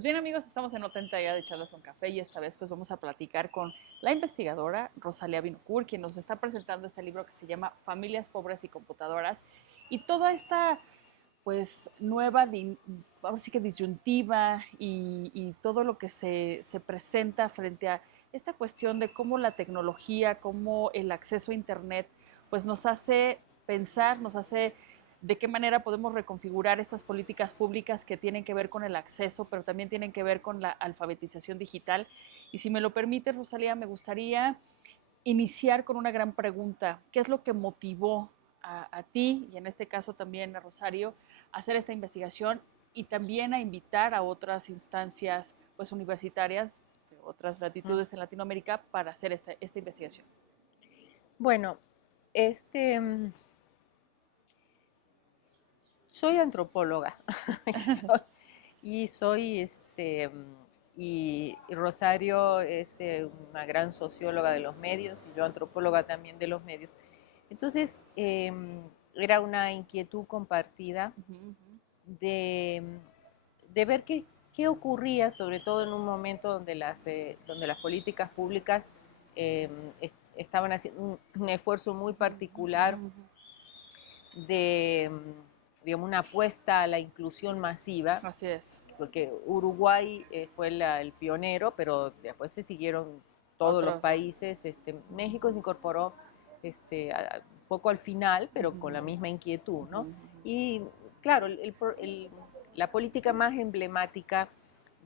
Pues bien amigos, estamos en otra entrega de Charlas con Café y esta vez pues vamos a platicar con la investigadora Rosalía Binocur, quien nos está presentando este libro que se llama Familias Pobres y Computadoras y toda esta pues nueva, ahora sí que disyuntiva y todo lo que se presenta frente a esta cuestión de cómo la tecnología, cómo el acceso a Internet pues nos hace pensar, nos hace de qué manera podemos reconfigurar estas políticas públicas que tienen que ver con el acceso, pero también tienen que ver con la alfabetización digital. Y si me lo permite, Rosalía, me gustaría iniciar con una gran pregunta. ¿Qué es lo que motivó a ti, y en este caso también a Rosario, a hacer esta investigación y también a invitar a otras instancias pues, universitarias de otras latitudes en Latinoamérica para hacer esta investigación? Bueno, este, soy antropóloga y Rosario es una gran socióloga de los medios y yo antropóloga también de los medios. Entonces, era una inquietud compartida Uh -huh, uh -huh. de, de ver qué ocurría, sobre todo en un momento donde las políticas públicas estaban haciendo un esfuerzo muy particular de, digamos, una apuesta a la inclusión masiva, Así es. porque Uruguay fue el pionero, pero después se siguieron todos los Otros. países. México se incorporó un poco al final, Uh pero con la -huh. misma inquietud, Uh ¿no? -huh. Y claro, la política más emblemática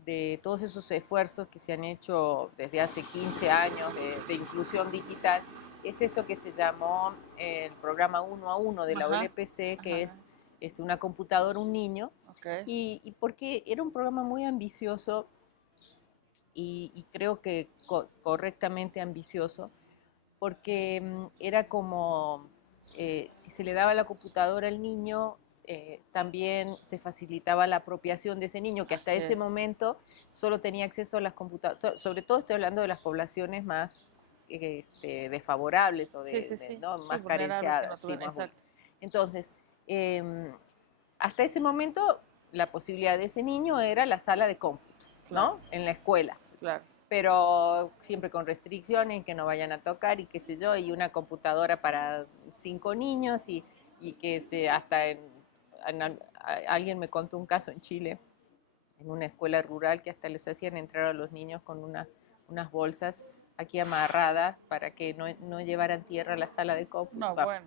de todos esos esfuerzos que se han hecho desde hace 15 años de inclusión digital es esto que se llamó el programa 1 a 1 de la Ajá, OLPC, que ajá, es una computadora, un niño, ok. y porque era un programa muy ambicioso y creo que correctamente ambicioso, porque era como si se le daba la computadora al niño, también se facilitaba la apropiación de ese niño, que hasta Así ese es. momento solo tenía acceso a las computadoras, sobre todo estoy hablando de las poblaciones más desfavorables o Sí, sí, sí. ¿no? Sí, más vulnerables que no carenciadas. Sí, tuvieron. más Exacto. Entonces, eh, hasta ese momento la posibilidad de ese niño era la sala de cómputo, Claro, ¿no? En la escuela, claro. pero siempre con restricciones, que no vayan a tocar y qué sé yo, y una computadora para 5 niños y que hasta alguien me contó un caso en Chile, en una escuela rural, que hasta les hacían entrar a los niños con unas bolsas aquí amarradas para que no llevaran tierra a la sala de cómputo. No, bueno.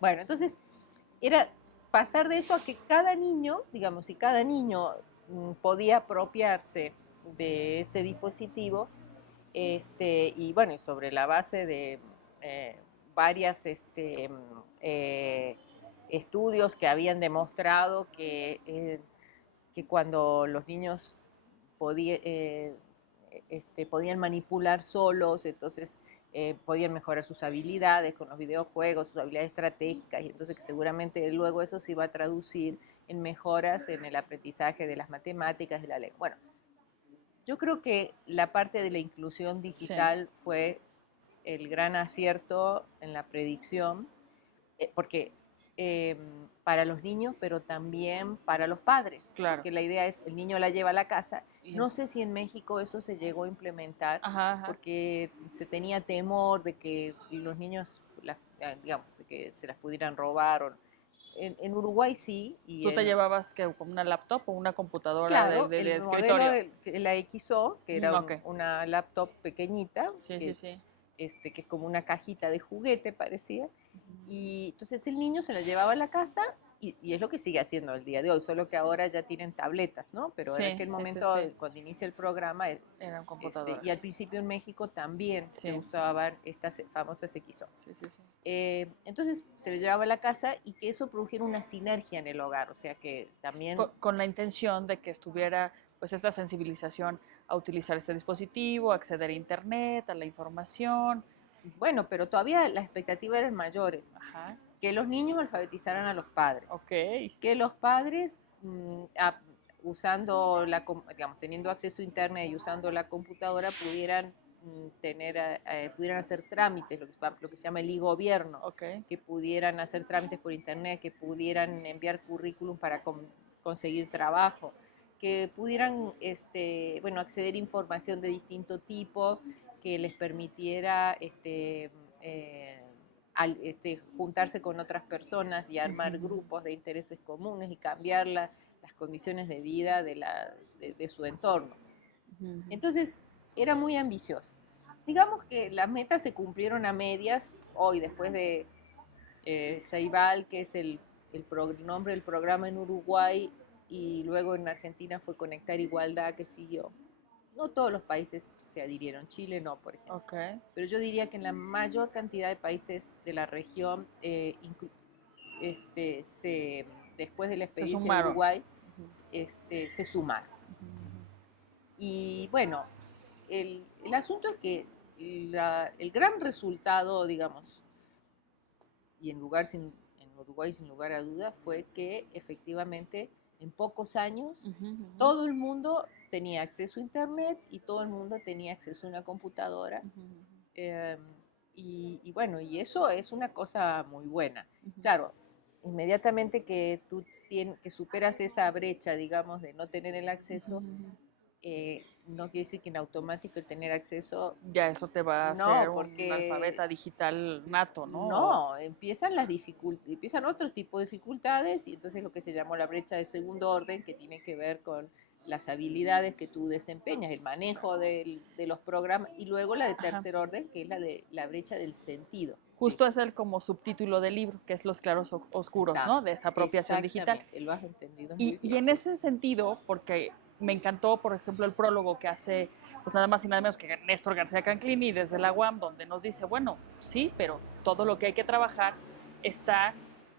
Bueno, entonces era pasar de eso a que cada niño, digamos, si cada niño podía apropiarse de ese dispositivo, y bueno, y sobre la base de varias estudios que habían demostrado que cuando los niños podían manipular solos, entonces podían mejorar sus habilidades con los videojuegos, sus habilidades estratégicas, y entonces que seguramente luego eso se iba a traducir en mejoras en el aprendizaje de las matemáticas, de la lengua. Bueno, yo creo que la parte de la inclusión Sí, digital fue el gran acierto en la predicción, porque para los niños, pero también para los padres, claro. porque la idea es, el niño la lleva a la casa. Y No sé si en México eso se llegó a implementar, ajá, ajá. porque se tenía temor de que los niños, digamos, de que se las pudieran robar. En Uruguay sí, y ¿Tú te llevabas que como una laptop o una computadora claro, de el modelo escritorio? de la XO, que era Ok. una laptop pequeñita, Sí, sí, sí. que es como una cajita de juguete, parecía. Y entonces el niño se la llevaba a la casa y es lo que sigue haciendo el día de hoy, solo que ahora ya tienen tabletas, ¿no? Pero en Sí, aquel sí, sí, momento, sí. cuando inicia el programa, Eran y al computadoras. principio en México también se Sí, usaban estas famosas XO. sí, sí, sí. Entonces se lo llevaba a la casa y que eso produjera una sinergia en el hogar, o sea que también. Con la intención de que estuviera pues esta sensibilización a utilizar este dispositivo, a acceder a internet, a la información. Bueno, pero todavía las expectativas eran mayores, Ajá. que los niños alfabetizaran a los padres, Ok. que los padres usando digamos, teniendo acceso a internet y usando la computadora pudieran pudieran hacer trámites, lo que se llama el e-gobierno, Ok. que pudieran hacer trámites por internet, que pudieran enviar currículum para conseguir trabajo, que pudieran bueno, acceder a información de distinto tipo, que les permitiera juntarse con otras personas y armar grupos de intereses comunes y cambiar las condiciones de vida de su entorno. Entonces, era muy ambicioso. Digamos que las metas se cumplieron a medias hoy, después de Ceibal, que es el nombre del programa en Uruguay, y luego en Argentina fue Conectar Igualdad, que siguió. No todos los países se adhirieron, Chile no, por ejemplo. Okay. Pero yo diría que en la mayor cantidad de países de la región, después de la experiencia de Uruguay, se sumaron. Y bueno, el asunto es que el gran resultado, digamos, y en Uruguay sin lugar a dudas, fue que efectivamente en pocos años todo el mundo tenía acceso a internet y todo el mundo tenía acceso a una computadora. Y bueno, y eso es una cosa muy buena. Claro, inmediatamente que tú que superas esa brecha, digamos, de no tener el acceso, no quiere decir que en automático el tener acceso... Ya eso te va a hacer un analfabeta digital nato, ¿no? No, empiezan otros tipos de dificultades y entonces lo que se llamó la brecha de segundo orden, que tiene que ver con las habilidades que tú desempeñas, el manejo de los programas, y luego la de tercer orden, que es la brecha del sentido. Justo es el como subtítulo del libro, que es los claros oscuros, ¿no? De esta apropiación digital. Lo has entendido muy bien. Y en ese sentido, porque me encantó, por ejemplo, el prólogo que hace, pues nada más y nada menos que Néstor García Canclini desde la UAM, donde nos dice, bueno, sí, pero todo lo que hay que trabajar está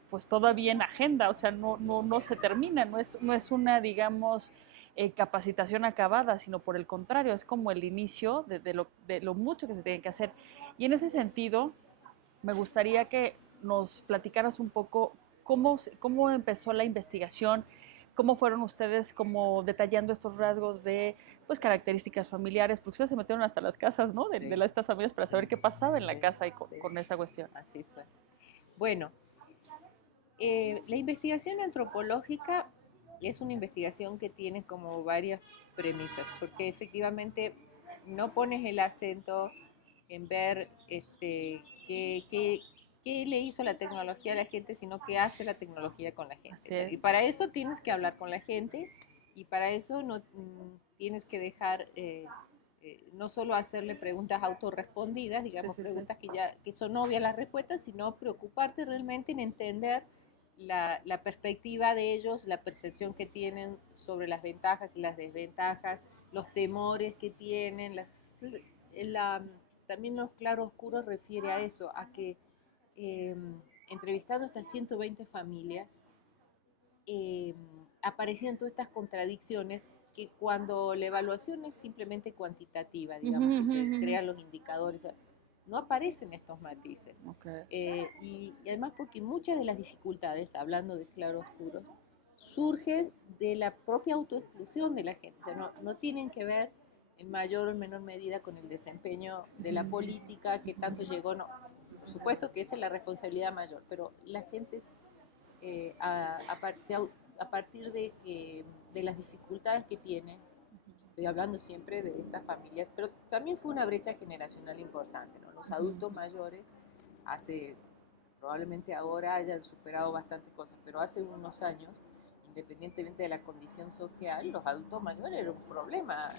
pues todavía en agenda, o sea, no se termina, no es una, digamos, capacitación acabada, sino por el contrario, es como el inicio de lo mucho que se tiene que hacer. Y en ese sentido, me gustaría que nos platicaras un poco cómo empezó la investigación, cómo fueron ustedes como detallando estos rasgos de pues características familiares, porque ustedes se metieron hasta las casas, ¿no? De estas familias para saber qué pasaba en la casa y con esta cuestión. Así fue. Bueno, la investigación antropológica es una investigación que tiene como varias premisas, porque efectivamente no pones el acento en ver qué le hizo la tecnología a la gente, sino qué hace la tecnología con la gente. Y para eso tienes que hablar con la gente y para eso no tienes que dejar, no solo hacerle preguntas autorrespondidas, digamos, preguntas que son obvias las respuestas, sino preocuparte realmente en entender la perspectiva de ellos, la percepción que tienen sobre las ventajas y las desventajas, los temores que tienen. Entonces, también los claroscuros refiere a eso, a que entrevistando estas 120 familias, aparecían todas estas contradicciones que cuando la evaluación es simplemente cuantitativa, digamos, que se crean los indicadores, no aparecen estos matices. Y además porque muchas de las dificultades, hablando de claroscuros, surgen de la propia autoexclusión de la gente, o sea, no tienen que ver en mayor o menor medida con el desempeño de la política, que tanto llegó, no. Por supuesto que esa es la responsabilidad mayor, pero la gente a partir de las dificultades que tiene, estoy hablando siempre de estas familias, pero también fue una brecha generacional importante, ¿no? Los adultos mayores, probablemente ahora hayan superado bastantes cosas, pero hace unos años, independientemente de la condición social, los adultos mayores eran un problema,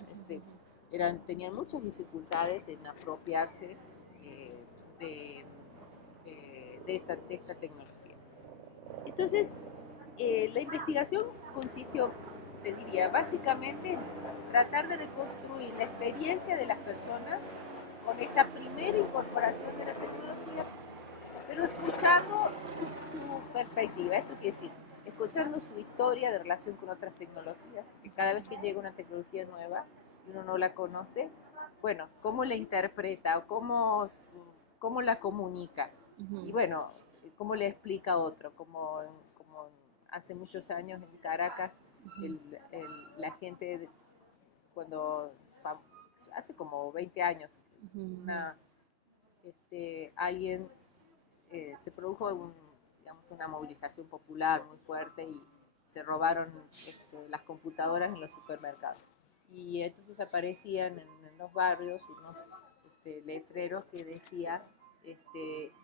tenían muchas dificultades en apropiarse de esta tecnología. Entonces, la investigación consistió, te diría, básicamente en tratar de reconstruir la experiencia de las personas con esta primera incorporación de la tecnología, pero escuchando su perspectiva. Esto quiere decir, escuchando su historia de relación con otras tecnologías, que cada vez que llega una tecnología nueva y uno no la conoce, bueno, cómo la interpreta o cómo la comunica. Y bueno, cómo le explica a otro, como hace muchos años en Caracas, la gente, hace como 20 años, alguien se produjo una movilización popular muy fuerte y se robaron las computadoras en los supermercados. Y entonces aparecían en los barrios unos letreros que decía,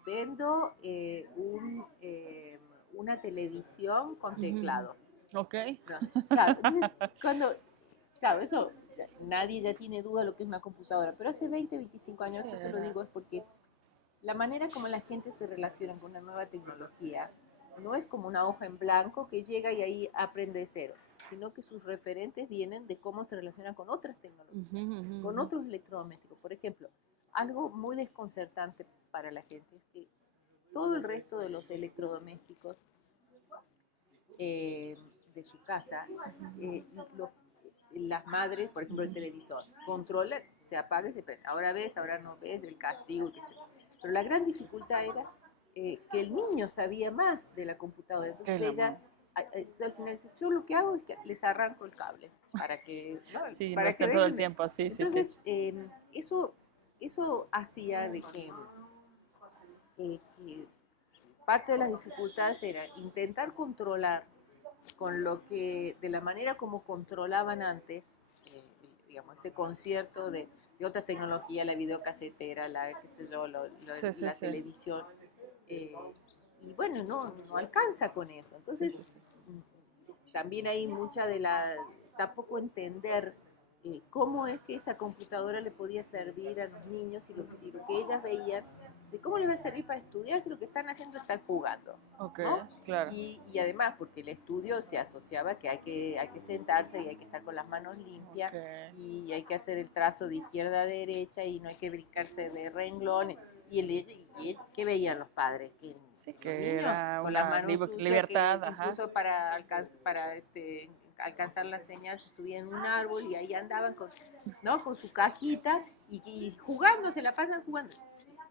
vendo una televisión con teclado. Ok. No, claro, entonces claro, eso nadie ya tiene duda de lo que es una computadora, pero hace 20, 25 años, esto te lo digo, es porque la manera como la gente se relaciona con una nueva tecnología no es como una hoja en blanco que llega y ahí aprende de cero, sino que sus referentes vienen de cómo se relaciona con otras tecnologías, con otros electrodomésticos. Por ejemplo, algo muy desconcertante para la gente es que todo el resto de los electrodomésticos de su casa, las madres, por ejemplo, el televisor, controla, se apaga y se prende. Ahora ves, ahora no ves, el castigo, qué sé yo. Pero la gran dificultad era que el niño sabía más de la computadora. Entonces ella, al final dice, yo lo que hago es que les arranco el cable para que, ¿no? Sí, Para no que estén todo el tiempo así. Entonces, sí. eso hacía de que parte de las dificultades era intentar controlar con lo que, de la manera como controlaban antes, digamos, ese concierto de otras tecnologías, la videocasetera, qué sé yo, la televisión, y bueno, no alcanza con eso. Entonces, también hay mucha de la, tampoco entender cómo es que esa computadora le podía servir a los niños y si lo que ellas veían, de cómo les va a servir para estudiar si lo que están haciendo es estar jugando. Okay, ¿no? Claro. Y además, porque el estudio se asociaba que hay que sentarse y hay que estar con las manos limpias y hay que hacer el trazo de izquierda a derecha y no hay que brincarse de renglón. Y ¿qué veían los padres? Que que los niños era con una las manos sucias, libertad, que incluso para alcanzar la señal se subían en un árbol y ahí andaban con su cajita y jugando, se la pasan jugando.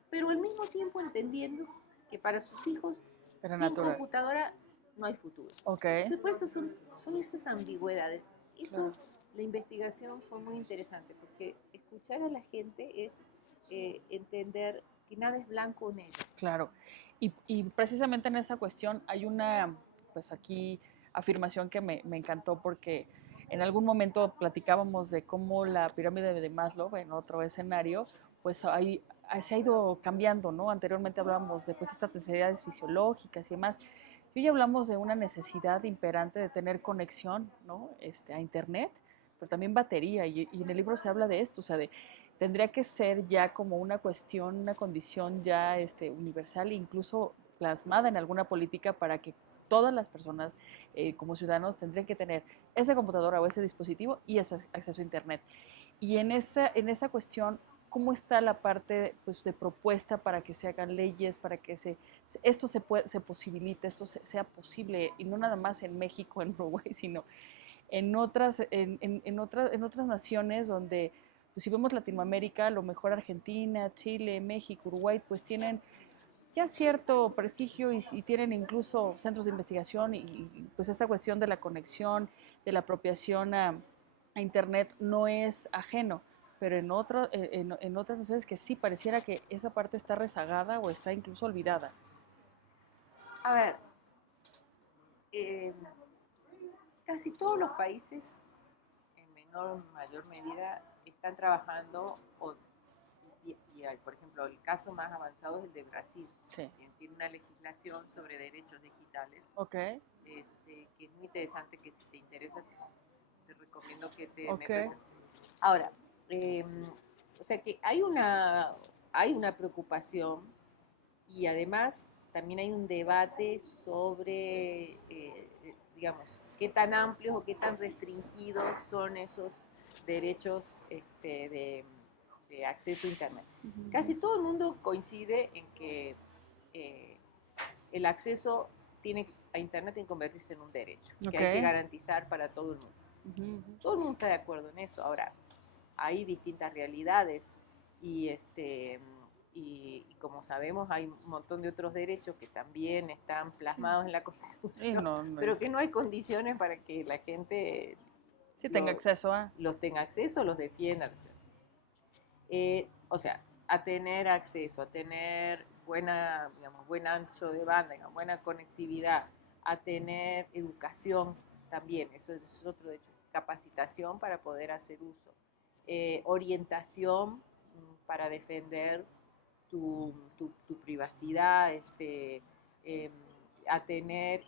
Pero al mismo tiempo entendiendo que para sus hijos Era sin natural. computadora no hay futuro. Entonces, por eso son esas ambigüedades. Eso, la investigación fue muy interesante, porque escuchar a la gente es entender que nada es blanco o negro. Claro. Y precisamente en esa cuestión hay una, pues aquí, afirmación que me encantó porque en algún momento platicábamos de cómo la pirámide de Maslow, en otro escenario, pues se ha ido cambiando, ¿no? Anteriormente hablábamos de pues estas necesidades fisiológicas y demás. Y hoy hablamos de una necesidad imperante de tener conexión, ¿no? A internet, pero también batería. Y en el libro se habla de esto, o sea, tendría que ser ya como una cuestión, una condición ya universal e incluso plasmada en alguna política para que todas las personas como ciudadanos tendrían que tener esa computadora o ese dispositivo y ese acceso a internet. Y en esa cuestión, ¿cómo está la parte pues, de propuesta para que se hagan leyes, para que esto se posibilite, esto sea posible, y no nada más en México, en Uruguay, sino en otras naciones donde, pues si vemos Latinoamérica, a lo mejor Argentina, Chile, México, Uruguay, pues tienen ya cierto prestigio y tienen incluso centros de investigación y pues esta cuestión de la conexión, de la apropiación a Internet no es ajeno, pero en otras naciones que sí pareciera que esa parte está rezagada o está incluso olvidada. A ver, casi todos los países, en menor o mayor medida, están trabajando, por ejemplo, el caso más avanzado es el de Brasil, que tiene una legislación sobre derechos digitales, que es muy interesante, que si te interesa, te recomiendo que te metas. Ahora, o sea que hay una preocupación y además también hay un debate sobre, digamos, qué tan amplios o qué tan restringidos son esos derechos de acceso a Internet. Casi todo el mundo coincide en que el acceso a Internet tiene que convertirse en un derecho, que hay que garantizar para todo el mundo. Todo el mundo está de acuerdo en eso. Ahora, hay distintas realidades y como sabemos hay un montón de otros derechos que también están plasmados en la Constitución, pero que no hay condiciones para que la gente tenga acceso los tenga acceso, los defienda. O sea, a tener acceso, a tener buen ancho de banda, buena conectividad, a tener educación también, eso es otro hecho, capacitación para poder hacer uso, orientación para defender tu privacidad, eh, a tener,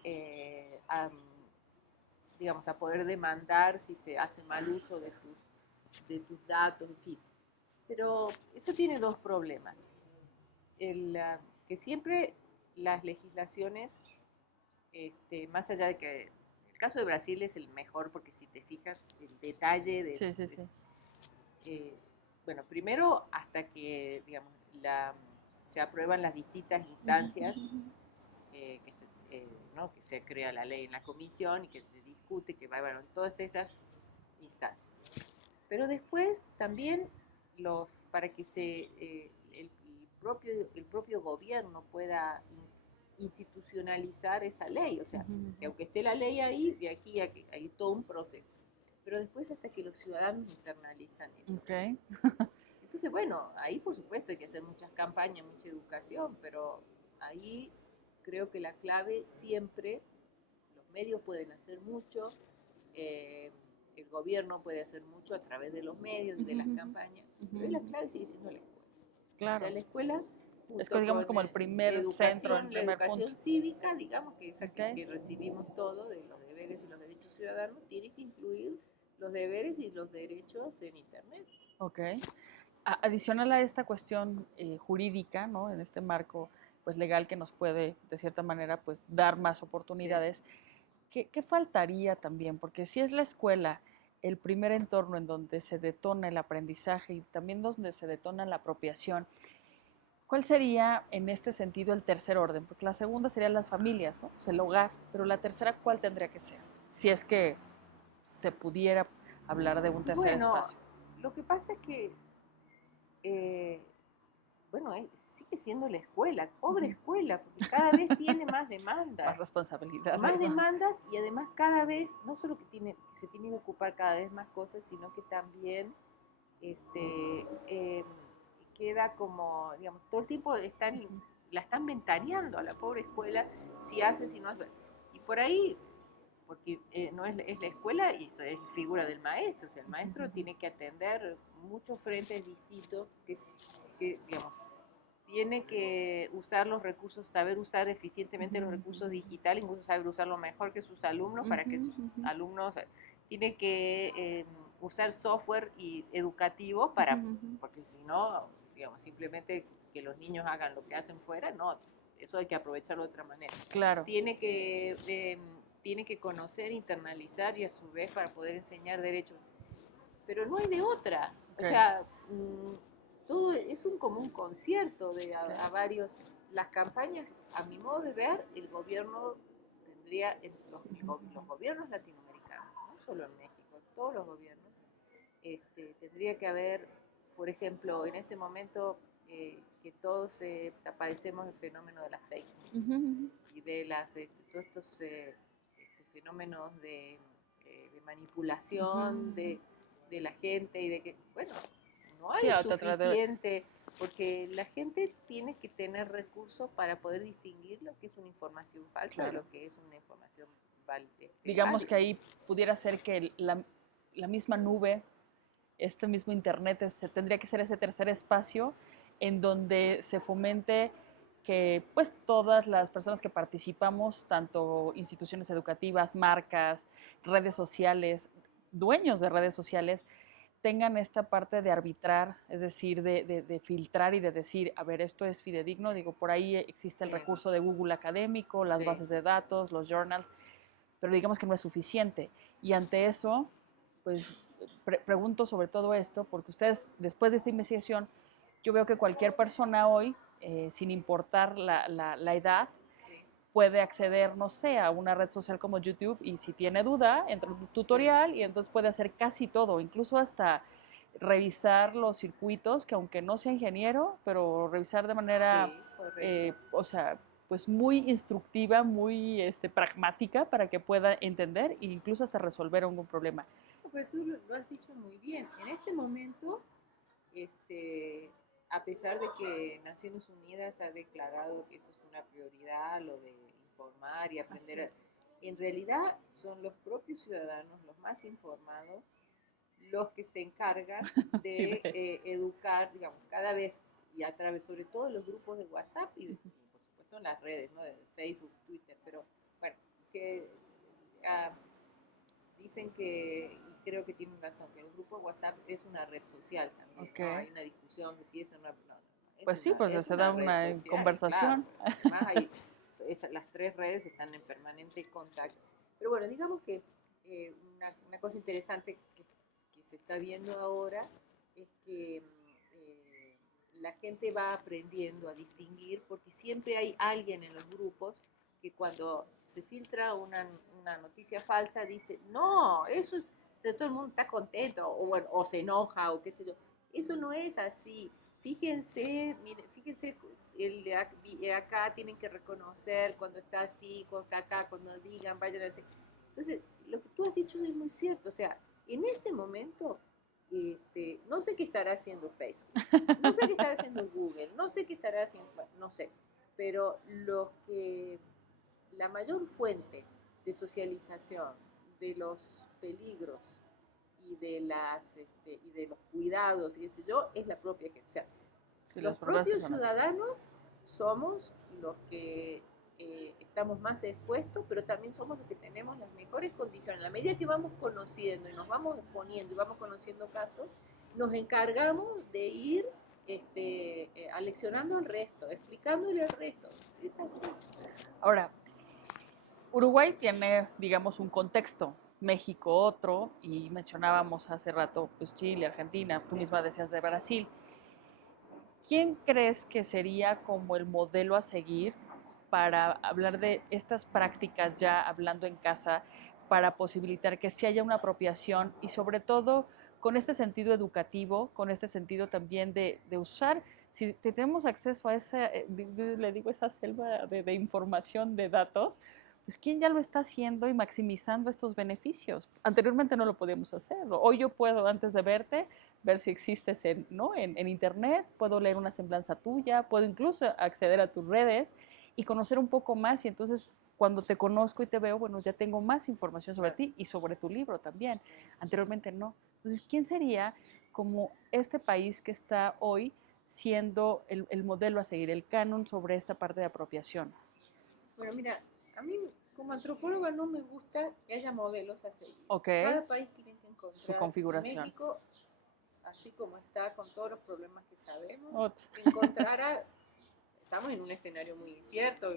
digamos, a poder demandar si se hace mal uso de tus datos, en fin. Pero eso tiene dos problemas. Que siempre las legislaciones, más allá de que el caso de Brasil es el mejor, porque si te fijas el detalle de... Sí, sí, sí. Bueno, primero hasta que, digamos, se aprueban las distintas instancias, ¿no? Que se crea la ley en la comisión y que se discute, que va, bueno, en todas esas instancias. Pero después también para que el propio gobierno pueda institucionalizar esa ley, o sea, que aunque esté la ley ahí, de aquí hay todo un proceso. Pero después hasta que los ciudadanos internalizan eso. Okay. Entonces, bueno, ahí por supuesto hay que hacer muchas campañas, mucha educación, pero ahí creo que la clave siempre, los medios pueden hacer mucho, el gobierno puede hacer mucho a través de los medios y de las campañas, pero la clave sigue siendo la escuela. Claro. O sea, la escuela, es que digamos como el primer centro, el primer la educación punto cívica, digamos que esa que recibimos todo de los deberes y los derechos ciudadanos, tiene que incluir los deberes y los derechos en Internet. Ok. Adicional a esta cuestión jurídica, ¿no? En este marco pues legal que nos puede de cierta manera pues dar más oportunidades, sí. ¿Qué faltaría también? Porque si es la escuela el primer entorno en donde se detona el aprendizaje y también donde se detona la apropiación, ¿cuál sería en este sentido el tercer orden? Porque la segunda serían las familias, ¿no? Pues el hogar, pero la tercera, ¿cuál tendría que ser? Si es que se pudiera hablar de un tercer espacio. Lo que pasa es que bueno, sigue siendo la escuela, pobre escuela, porque cada vez tiene más demandas. Más responsabilidades. Más demandas y además cada vez, no solo que se tiene que ocupar cada vez más cosas, sino que también queda como, digamos, todo el tiempo la están ventaneando a la pobre escuela, si hace, si no hace. Y por ahí, porque no es la escuela y eso es figura del maestro, o sea, el maestro tiene que atender muchos frentes distintos que digamos, tiene que usar los recursos, saber usar eficientemente los recursos digitales, incluso saber usarlo mejor que sus alumnos para que sus alumnos, tiene que usar software educativo porque si no, digamos, simplemente que los niños hagan lo que hacen fuera, no, eso hay que aprovecharlo de otra manera. Claro. Tiene que conocer, internalizar y a su vez para poder enseñar derechos. Pero no hay de otra. Okay. O sea, todo es como un concierto de a varios. Las campañas, a mi modo de ver, el gobierno tendría, los gobiernos latinoamericanos, no solo en México, todos los gobiernos, tendría que haber, por ejemplo, en este momento que todos padecemos el fenómeno de las fake news y de todos estos fenómenos de manipulación de la gente y de que, bueno, no hay suficiente, porque la gente tiene que tener recursos para poder distinguir lo que es una información falsa de lo que es una información Digamos que ahí pudiera ser que la misma nube, este mismo internet, tendría que ser ese tercer espacio en donde se fomente que pues todas las personas que participamos, tanto instituciones educativas, marcas, redes sociales, dueños de redes sociales, tengan esta parte de arbitrar, es decir, de filtrar y de decir, a ver, esto es fidedigno, digo, por ahí existe el recurso de Google académico, las bases de datos, los journals, pero digamos que no es suficiente. Y ante eso, pues pregunto sobre todo esto, porque ustedes, después de esta investigación, yo veo que cualquier persona hoy, sin importar la edad, puede acceder, no sé, a una red social como YouTube y si tiene duda, entra en un tutorial y entonces puede hacer casi todo, incluso hasta revisar los circuitos, que aunque no sea ingeniero, pero revisar de manera, o sea, pues muy instructiva, muy pragmática para que pueda entender e incluso hasta resolver algún problema. Pero tú lo has dicho muy bien. En este momento, a pesar de que Naciones Unidas ha declarado que eso es una prioridad, lo de informar y aprender, en realidad son los propios ciudadanos los más informados, los que se encargan Sí, de educar, digamos, cada vez y a través sobre todo de los grupos de WhatsApp y por supuesto en las redes, ¿no? De Facebook, Twitter, pero bueno, que ah, dicen que, y creo que tienen razón, que el grupo de WhatsApp es una red social también, ok. ¿no? Hay una discusión de si es una, no, Pues sí, pues es se da una red una social, claro, conversación. porque además hay, las tres redes están en permanente contacto. Pero bueno, digamos que una cosa interesante que se está viendo ahora es que la gente va aprendiendo a distinguir porque siempre hay alguien en los grupos que cuando se filtra una noticia falsa dice, no, eso es, todo el mundo está contento, o, bueno, o se enoja, o qué sé yo. Eso no es así. Fíjense, miren, fíjense, acá tienen que reconocer cuando está así, cuando está acá, cuando digan, vayan a decir. Entonces, lo que tú has dicho es muy cierto. O sea, en este momento, no sé qué estará haciendo Facebook, no sé qué estará haciendo Google, no sé qué estará haciendo, bueno, no sé, pero la mayor fuente de socialización de los peligros y de los cuidados y qué sé yo es la propia gente. O sea, Sí, los las propias propios personas. ciudadanos somos los que estamos más expuestos, pero también somos los que tenemos las mejores condiciones. En la medida que vamos conociendo y nos vamos exponiendo y vamos conociendo casos, nos encargamos de ir aleccionando al resto, explicándole al resto. Es así. Ahora, Uruguay tiene, digamos, un contexto, México otro, y mencionábamos hace rato pues, Chile, Argentina, tú misma decías de Brasil. ¿Quién crees que sería como el modelo a seguir para hablar de estas prácticas ya hablando en casa, para posibilitar que sí haya una apropiación y sobre todo con este sentido educativo, con este sentido también de usar, si tenemos acceso a esa, le digo, esa selva de información, de datos, pues quién ya lo está haciendo y maximizando estos beneficios. Anteriormente no lo podíamos hacerlo. Hoy yo puedo, antes de verte, ver si existes en, ¿no? en internet, puedo leer una semblanza tuya, puedo incluso acceder a tus redes y conocer un poco más y entonces cuando te conozco y te veo, bueno, ya tengo más información sobre ti y sobre tu libro también. Anteriormente no. Entonces, ¿quién sería como este país que está hoy siendo el modelo a seguir, el canon sobre esta parte de apropiación? Bueno, mira, a mí como antropóloga no me gusta que haya modelos a seguir. Ok, Cada país tiene que su encontrar, y configuración. México, así como está con todos los problemas que sabemos, Ot. encontrará, estamos en un escenario muy incierto,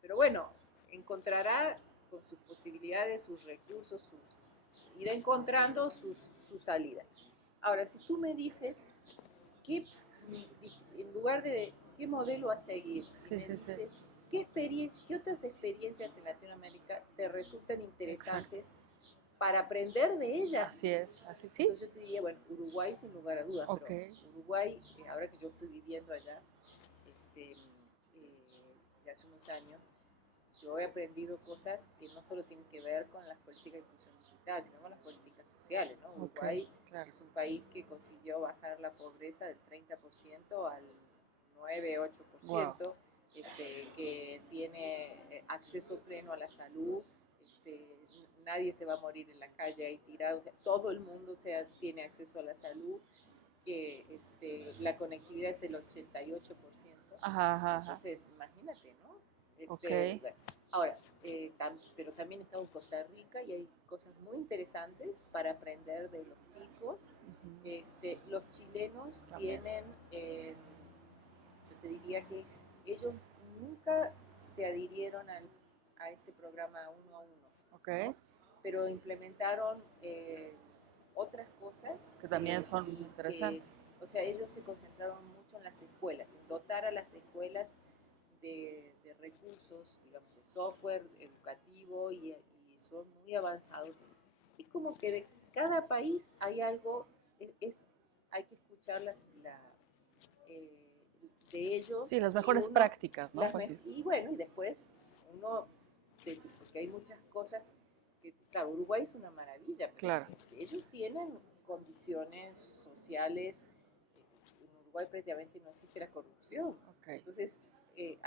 pero bueno, encontrará con sus posibilidades, sus recursos, irá encontrando sus salidas. Ahora, si tú me dices, ¿qué, en lugar de qué modelo a seguir, y Sí, me sí, sí. dices, qué otras experiencias en Latinoamérica te resultan Exacto. interesantes para aprender de ellas? Así es, así sí. Entonces yo te diría, bueno, Uruguay sin lugar a dudas, Ok. pero Uruguay, ahora que yo estoy viviendo allá, de hace unos años, yo he aprendido cosas que no solo tienen que ver con las políticas de inclusión digital, sino con las políticas sociales, ¿no? Ok, Uruguay claro. es un país que consiguió bajar la pobreza del 30% al 9-8%, Wow. que tiene acceso pleno a la salud, nadie se va a morir en la calle ahí tirado, o sea, todo el mundo tiene acceso a la salud, que la conectividad es del 88%. Ajá, ajá, ajá. Entonces, imagínate, ¿no? Ok. Bueno, ahora, pero también estamos en Costa Rica y hay cosas muy interesantes para aprender de los ticos. Los chilenos También. tienen, yo te diría que ellos nunca se adhirieron a este programa uno a uno, Ok. ¿no? Pero implementaron otras cosas Que también son y que, interesantes. o sea, ellos se concentraron mucho en las escuelas, en dotar a las escuelas de recursos, digamos, de software educativo y son muy avanzados. Es como que de cada país hay algo, hay que escuchar eh, de Sí, ellos las y mejores uno, prácticas, ¿no? Pues sí. y bueno, y después uno, porque hay muchas cosas que, claro, Uruguay es una maravilla, pero Claro. ellos tienen condiciones sociales, en Uruguay prácticamente no existe la corrupción, Ok. entonces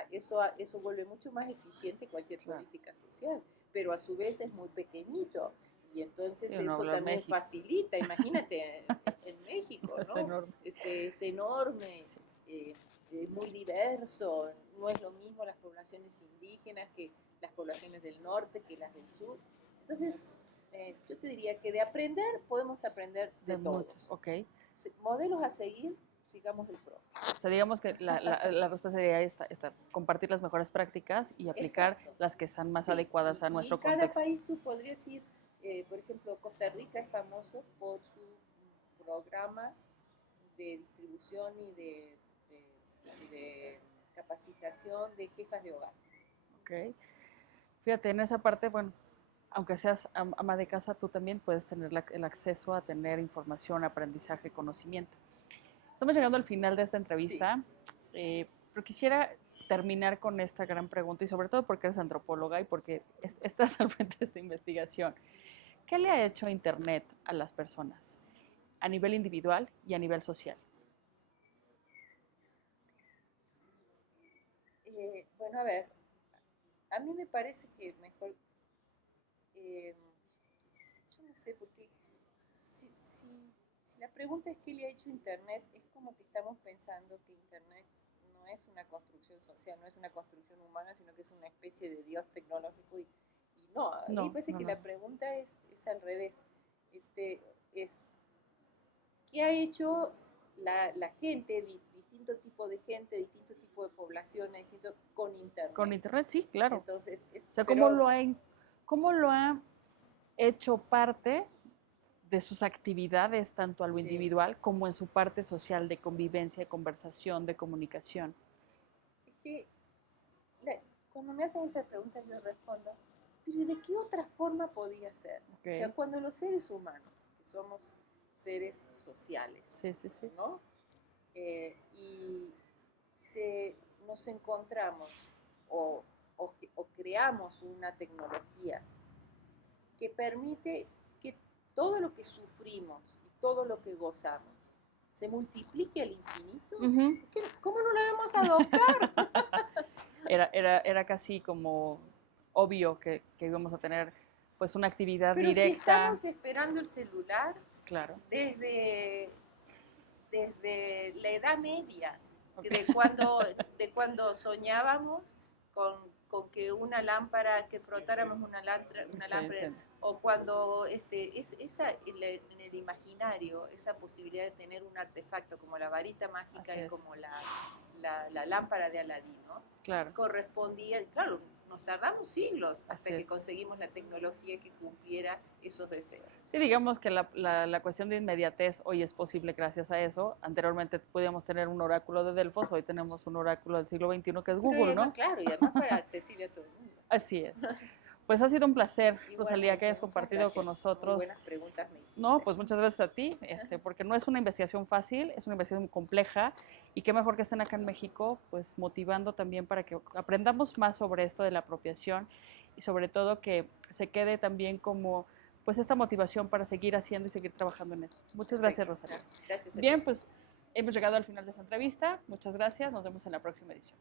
eso vuelve mucho más eficiente cualquier Claro. política social. pero a su vez es muy pequeñito. Y entonces Sí, uno eso habla también México. facilita, imagínate, en México, Es ¿no? enorme. Es enorme, Sí. eh, muy diverso, no es lo mismo las poblaciones indígenas que las poblaciones del norte, que las del sur. Entonces, yo te diría que de aprender podemos aprender de De muchos, todos. ok. Modelos a seguir, sigamos el propio. O sea, digamos que la respuesta sería esta, compartir las mejores prácticas y aplicar Exacto. las que sean más Sí, adecuadas a y nuestro en cada contexto. país tú podrías ir, por ejemplo, Costa Rica es famoso por su programa de distribución y de capacitación de jefas de hogar. Ok. Fíjate, en esa parte, bueno, aunque seas ama de casa, tú también puedes tener el acceso a tener información, aprendizaje, conocimiento. Estamos llegando al final de esta Sí. entrevista, pero quisiera terminar con esta gran pregunta y sobre todo porque eres antropóloga y porque estás al frente de esta investigación. ¿Qué le ha hecho Internet a las personas a nivel individual y a nivel social? Bueno, a ver, a mí me parece que mejor, eh, yo no sé, porque si la pregunta es qué le ha hecho Internet, es como que estamos pensando que Internet no es una construcción social, no es una construcción humana, sino que es una especie de Dios tecnológico. Y no, a mí me No, parece no, que no. la pregunta es al revés. Es ¿qué ha hecho la gente, distinto tipo de gente, distinto tipo de poblaciones, con Internet? Con Internet, sí, claro. Entonces, O sea, pero cómo lo ha hecho parte de sus actividades, tanto a lo sí, individual como en su parte social de convivencia, de conversación, de comunicación? es que cuando me hacen esa pregunta yo respondo, pero ¿y de qué otra forma podía ser? O sea, Okay. cuando los seres humanos, que somos seres sociales, Sí, sí, sí. ¿no? Y nos encontramos o, o creamos una tecnología que permite que todo lo que sufrimos y todo lo que gozamos se multiplique al infinito, Ujú. ¿cómo no lo vamos a adoptar? Era casi como obvio que íbamos a tener pues una actividad Pero si directa, estamos esperando el celular claro. desde, desde la Edad Media, Okay. de cuando soñábamos con que una lámpara, que frotáramos una lámpara, Sí. o cuando en el imaginario, esa posibilidad de tener un artefacto como la varita mágica Así y es. como la lámpara de Aladín, ¿no? Claro. Correspondía, claro, nos tardamos siglos hasta Así que es. conseguimos la tecnología que cumpliera esos deseos. Sí, digamos que la cuestión de inmediatez hoy es posible gracias a eso. Anteriormente podíamos tener un oráculo de Delfos, hoy tenemos un oráculo del siglo XXI que es Pero Google, además, ¿no? claro, y además para accesible a todo el mundo. Así es. Pues ha sido un placer, Rosalía, que Igualmente, hayas muchas compartido gracias. con Muy nosotros. buenas preguntas me hiciste. No, pues muchas gracias a ti, porque no es una investigación fácil, es una investigación compleja y qué mejor que estén acá en México, pues motivando también para que aprendamos más sobre esto de la apropiación y sobre todo que se quede también como pues esta motivación para seguir haciendo y seguir trabajando en esto. Muchas gracias, Perfecto. Rosalía. Gracias a ti. Bien, pues hemos llegado al final de esta entrevista. Muchas gracias. Nos vemos en la próxima edición.